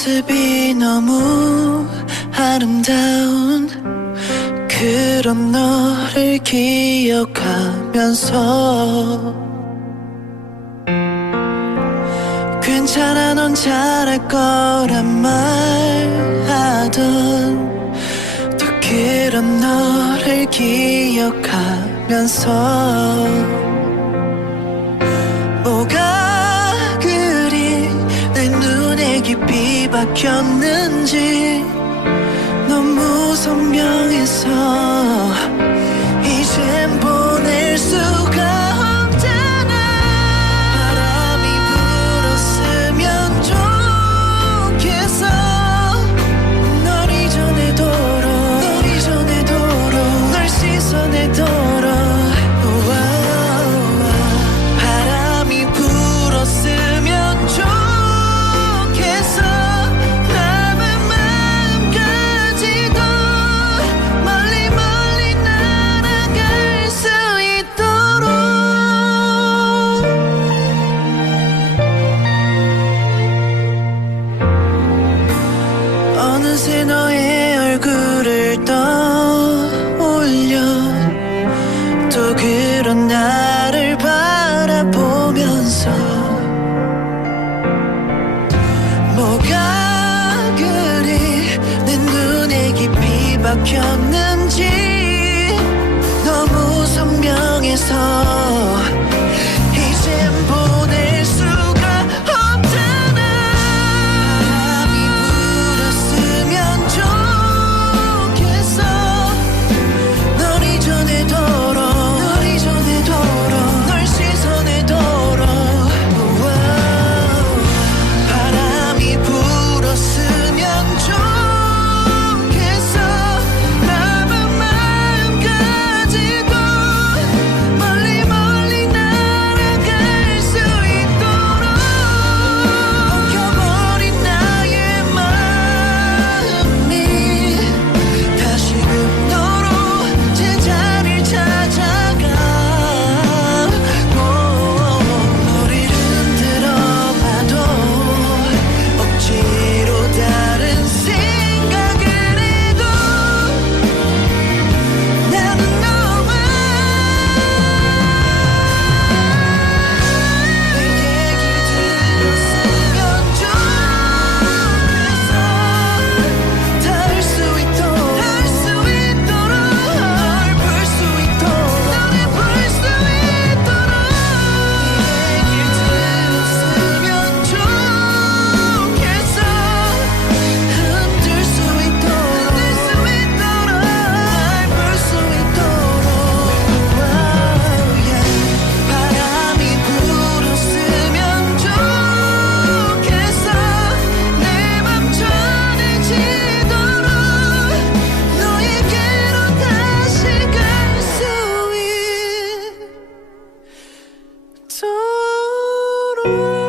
모습이 너무 아름다운 그런 너를 기억하면서 괜찮아 넌 잘할 거란 말하던 또 그런 너를 기억하면서 바뀌었는지 너무 선명해서 너의 얼굴을 떠올려. 또 그런 나를 바라보면서 뭐가 그리 내 눈에 깊이 박혔는지 너무 선명해서 Thank you.